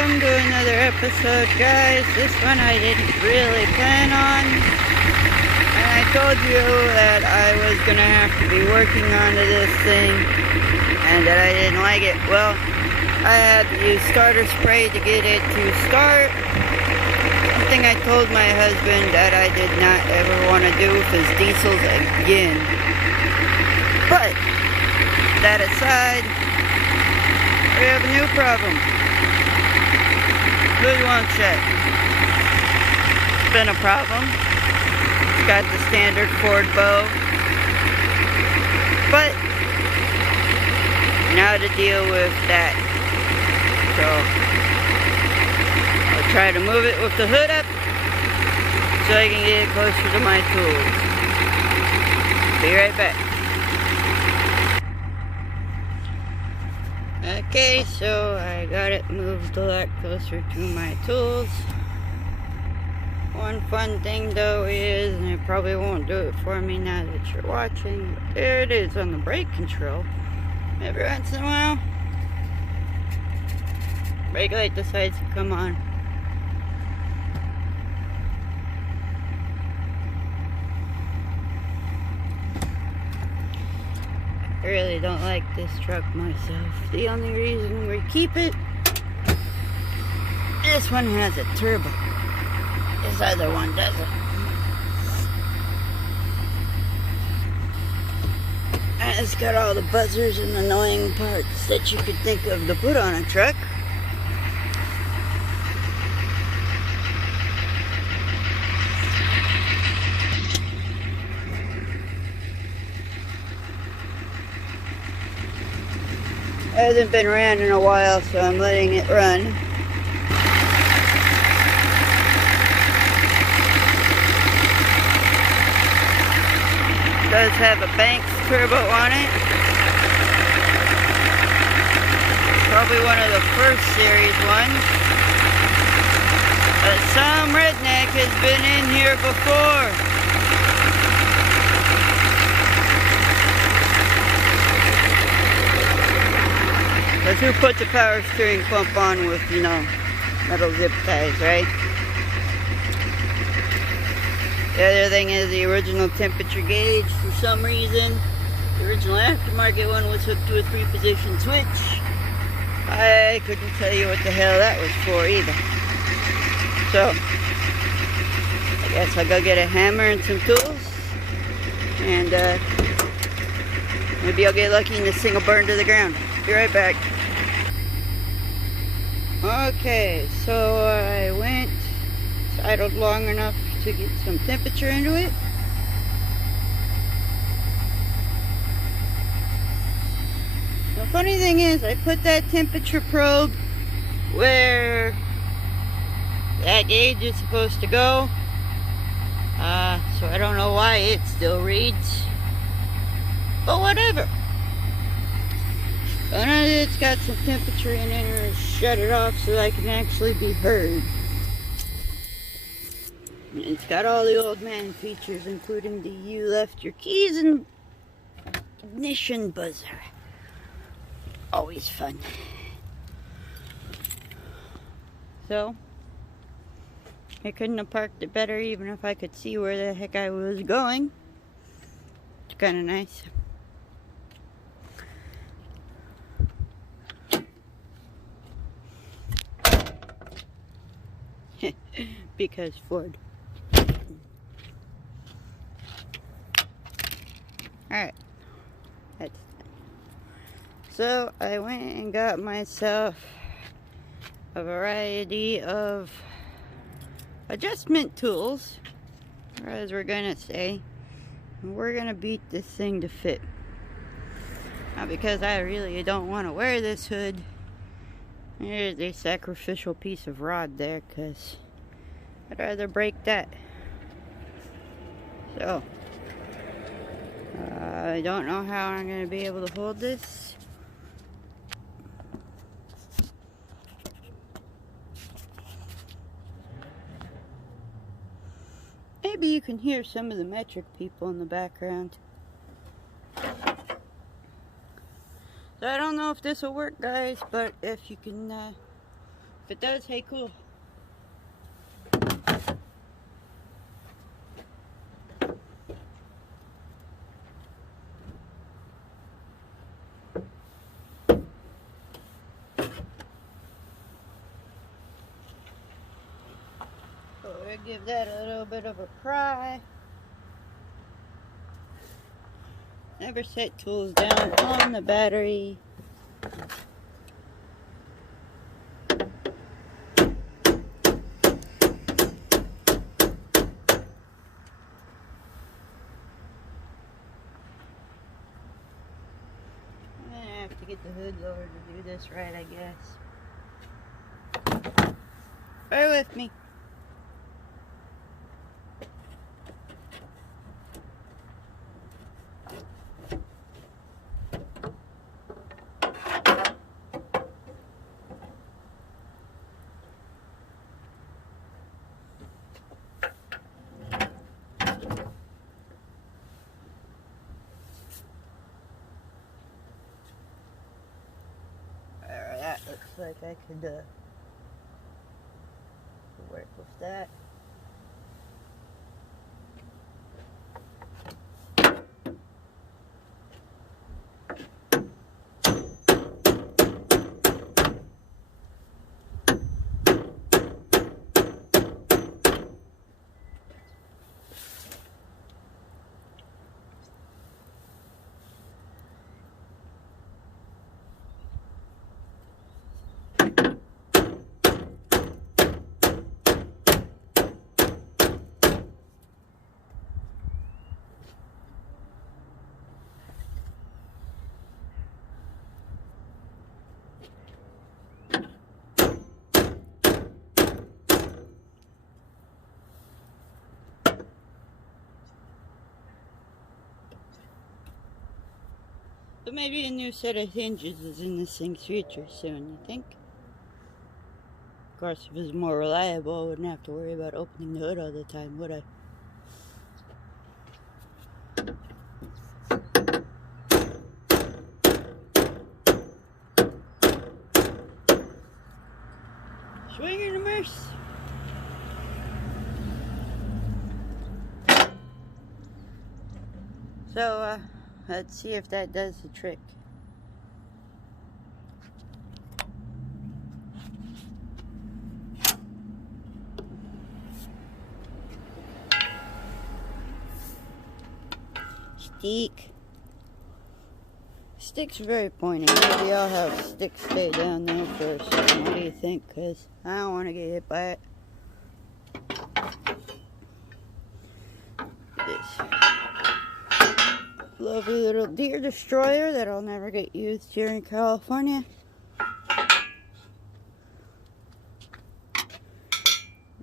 welcome to another episode, guys. This one I didn't really plan on. And I told you that I was going to have to be working onto this thing and that I didn't like it. Well, I had to use starter spray to get it to start. Something I told my husband that I did not ever want to do with his diesels again. But, that aside, we have a new problem. Hood won't shut. It's been a problem. It's got the standard Ford bow. But now to deal with that. So I'll try to move it with the hood up so I can get it closer to my tools. Be right back. Okay, so I got it moved a lot closer to my tools. One fun thing though is, and it probably won't do it for me now that you're watching, but there it is on the brake control. Every once in a while, brake light decides to come on. I really don't like this truck myself. The only reason we keep it, this one has a turbo. This other one doesn't. And it's got all the buzzers and annoying parts that you could think of to put on a truck. It hasn't been ran in a while, so I'm letting it run. It does have a Banks turbo on it. Probably one of the first series ones. But some redneck has been in here before. That's who put the power steering pump on with, you know, metal zip ties, right? The other thing is the original temperature gauge, for some reason. The original aftermarket one was hooked to a 3-position switch. I couldn't tell you what the hell that was for either. So, I guess I'll go get a hammer and some tools. And maybe I'll get lucky and this thing will burn to the ground. Be right back. Okay, so I went, idled long enough to get some temperature into it. The funny thing is, I put that temperature probe where that gauge is supposed to go. So I don't know why it still reads. But whatever. But now that it's got some temperature in it, shut it off so I can actually be heard. And it's got all the old man features, including the you left your keys and ignition buzzer. Always fun. So, I couldn't have parked it better even if I could see where the heck I was going. It's kind of nice. Because Ford. Alright. That's done. So I went and got myself a variety of adjustment tools, or as we're gonna say, we're gonna beat this thing to fit. Not because I really don't want to wear this hood. There's a sacrificial piece of rod there, because I'd rather break that. So, I don't know how I'm going to be able to hold this. Maybe you can hear some of the metric people in the background. So I don't know if this will work, guys, but if you can If it does, hey, cool. So we'll give that a little bit of a pry. Never set tools down on the battery. I have to get the hood lower to do this right, I guess. Bear with me. That looks like I could work with that. So maybe a new set of hinges is in this thing's future soon, you think? Of course, if it was more reliable, I wouldn't have to worry about opening the hood all the time, would I? Swing and a miss. So, let's see if that does the trick. Stick's very pointy. Maybe I'll have stick stay down there for a second. What do you think? Because I don't want to get hit by it. This lovely little deer destroyer that'll never get used here in California.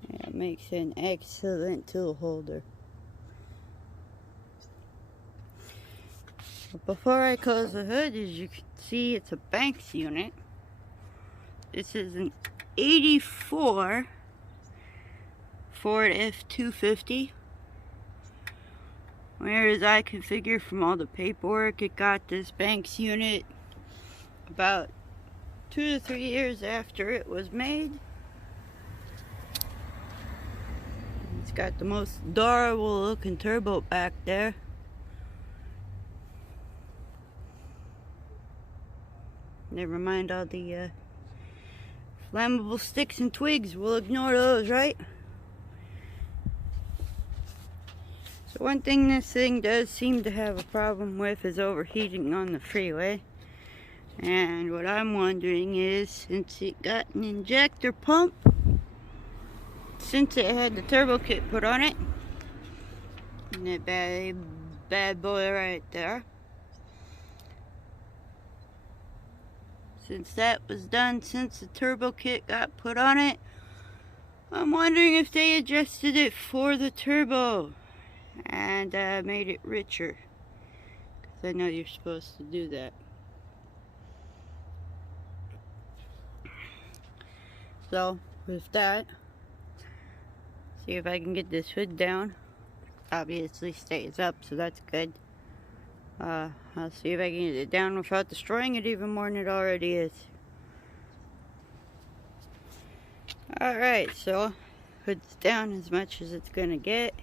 It makes an excellent tool holder. But before I close the hood, as you can see, it's a Banks unit. This is an 84 Ford F250. Whereas I can figure from all the paperwork, it got this Banks unit about 2 to 3 years after it was made. It's got the most adorable looking turbo back there. Never mind all the flammable sticks and twigs. We'll ignore those, right? So one thing this thing does seem to have a problem with is overheating on the freeway. And what I'm wondering is, since it got an injector pump, since it had the turbo kit put on it, and that bad boy right there, since that was done since the turbo kit got put on it, I'm wondering if they adjusted it for the turbo and made it richer, because I know you're supposed to do that. So with that, see if I can get this hood down. Obviously stays up, so that's good. I'll see if I can get it down without destroying it even more than it already is. Alright, so hood's down as much as it's gonna get.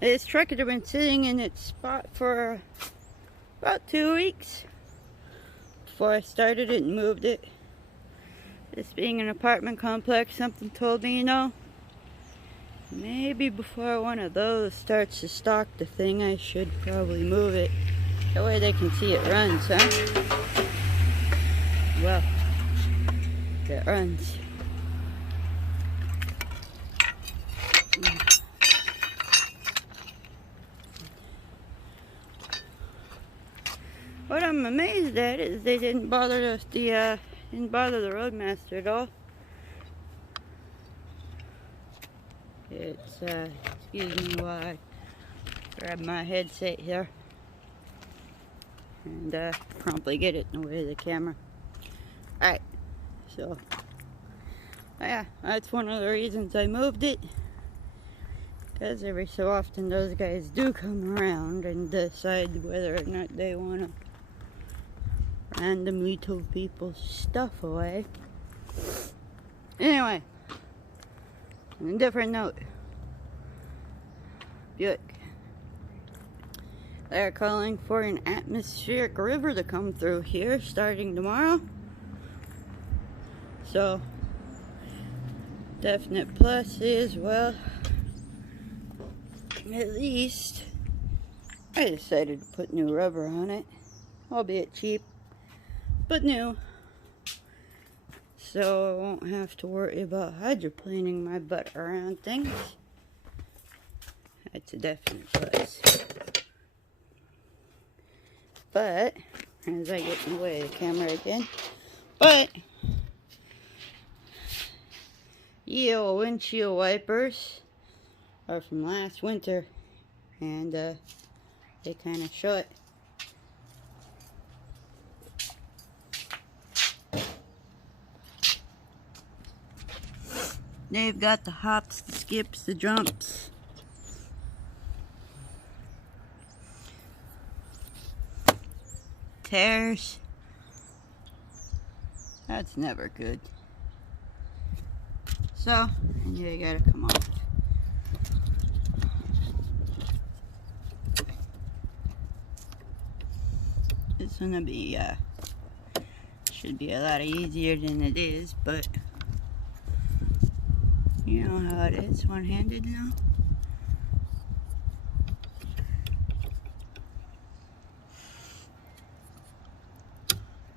This truck had been sitting in its spot for about 2 weeks before I started it and moved it. This being an apartment complex, something told me, you know, maybe before one of those starts to stock the thing, I should probably move it. That way they can see it runs, huh? Well, it runs. What I'm amazed at is they didn't bother the Roadmaster at all. It's excuse me while I grab my headset here and promptly get it in the way of the camera. Alright, so yeah, that's one of the reasons I moved it, because every so often those guys do come around and decide whether or not they want to randomly tow people's stuff away. Anyway, on a different note, Buick. They're calling for an atmospheric river to come through here starting tomorrow. So, definite plus is, well, at least I decided to put new rubber on it, albeit cheap, but new, so I won't have to worry about hydroplaning my butt around things. That's a definite plus. But, as I get in the way of the camera again, but the old windshield wipers are from last winter, and they kind of show it. They've got the hops, the skips, the jumps. Tears. That's never good. So, and you gotta come off. It's gonna be, should be a lot easier than it is, but you know how it is, one-handed now.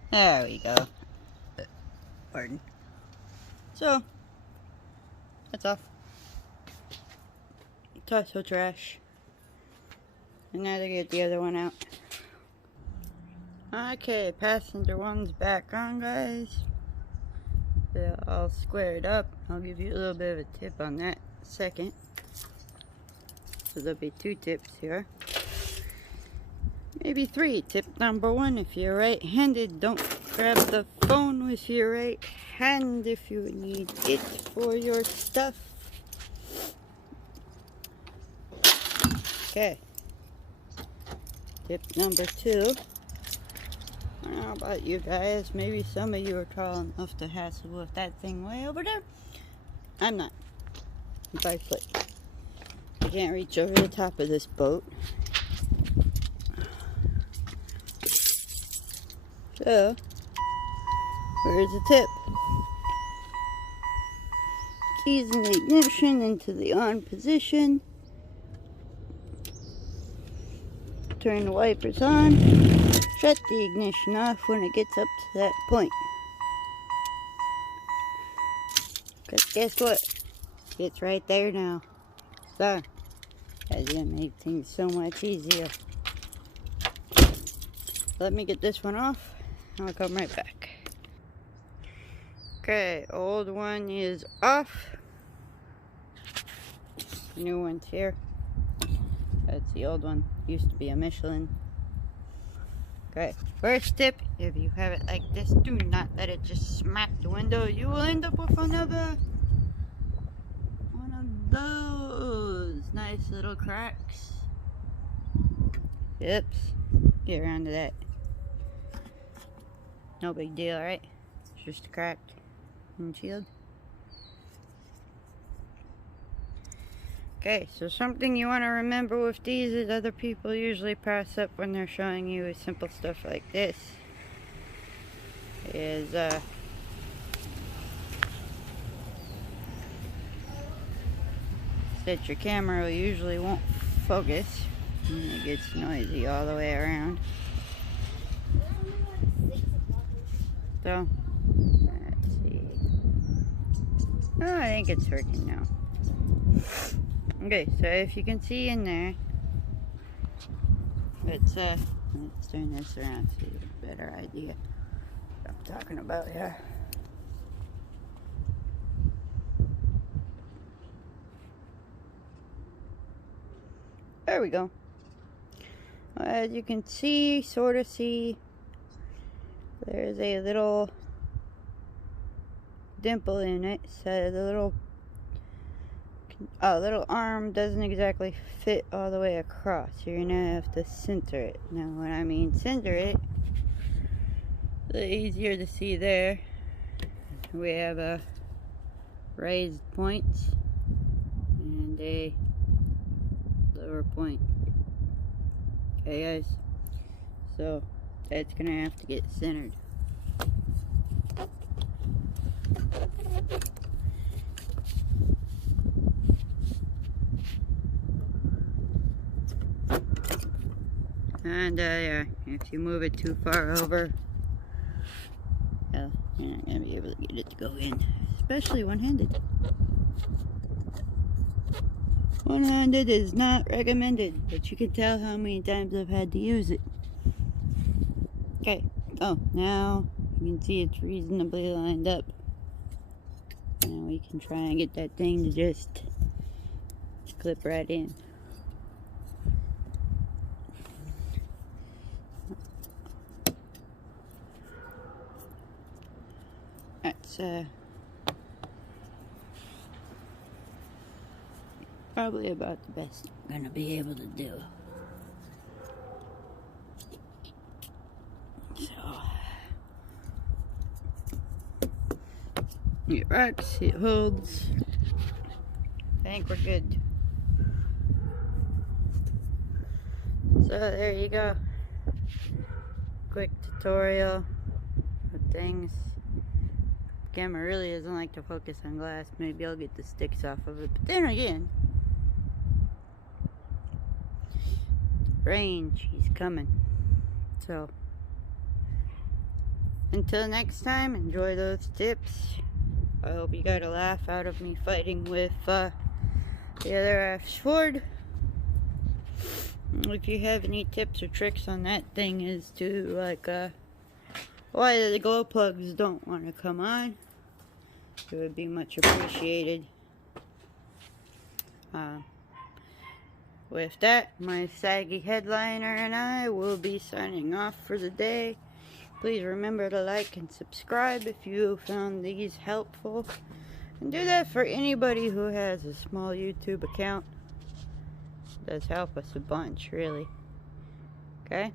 There we go. Pardon. So, that's off. Toss the trash. And now to get the other one out. Okay, passenger one's back on, guys. They're all squared up. I'll give you a little bit of a tip on that in a second. So there'll be 2 tips here. Maybe 3. Tip number 1, if you're right-handed, don't grab the phone with your right hand if you need it for your stuff. Okay. Tip number 2. I don't know about you guys, maybe some of you are tall enough to hassle with that thing way over there. I'm not. I'm 5 foot. I can't reach over the top of this boat. So, where's the tip? Keys in the ignition into the on position. Turn the wipers on. Shut the ignition off when it gets up to that point. Because guess what? It's right there now. So, that's gonna make things so much easier. Let me get this one off. I'll come right back. Okay, old one is off. New one's here. That's the old one. Used to be a Michelin. Okay, first tip, if you have it like this, do not let it just smack the window. You will end up with another one of those nice little cracks. Oops, get around to that. No big deal, right? It's just a crack. windshield. Okay, so something you want to remember with these is other people usually pass up when they're showing you simple stuff like this. Is that your camera usually won't focus and it gets noisy all the way around. So, let's see. Oh, I think it's working now. Okay, so if you can see in there, let's turn this around so you get a better idea what I'm talking about here. There we go. As you can see, sort of see, there's a little dimple in it, so the little arm doesn't exactly fit all the way across. You're gonna have to center it. Now, when I mean center it, a little easier to see there. We have a raised point and a lower point. Okay, guys. So that's gonna have to get centered. And yeah, if you move it too far over, you're not gonna be able to get it to go in, especially one-handed. One-handed is not recommended, but you can tell how many times I've had to use it. Okay, oh, now you can see it's reasonably lined up. Now we can try and get that thing to just clip right in. That's probably about the best I'm gonna be able to do. So it rocks, it holds. I think we're good. So there you go. Quick tutorial of things. Camera really doesn't like to focus on glass. Maybe I'll get the sticks off of it, but then again, range, he's coming. So until next time, enjoy those tips. I hope you got a laugh out of me fighting with the other Ford. If you have any tips or tricks on that thing as to like why the glow plugs don't want to come on, it would be much appreciated. With that, my saggy headliner and I will be signing off for the day. Please remember to like and subscribe if you found these helpful. And do that for anybody who has a small YouTube account. It does help us a bunch, really. Okay?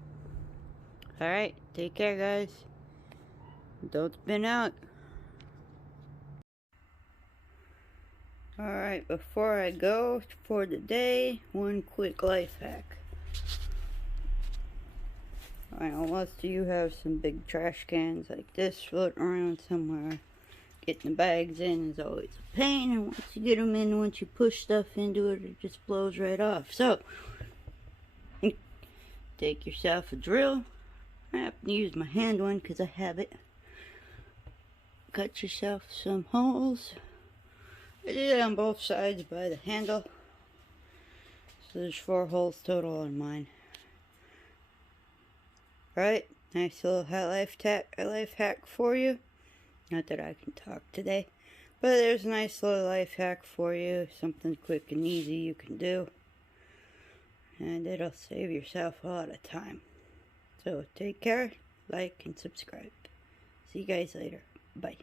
Alright, take care, guys. Don't spin out. Alright, before I go for the day, one quick life hack. I know most of you have some big trash cans like this floating around somewhere. Getting the bags in is always a pain, and once you get them in, once you push stuff into it, it just blows right off. So, take yourself a drill. I have to use my hand one because I have it. Cut yourself some holes. I did it on both sides by the handle. So there's 4 holes total on mine. Right, nice little life hack for you. Not that I can talk today, but there's a nice little life hack for you. Something quick and easy you can do. And it'll save yourself a lot of time. So take care, like, and subscribe. See you guys later. Bye.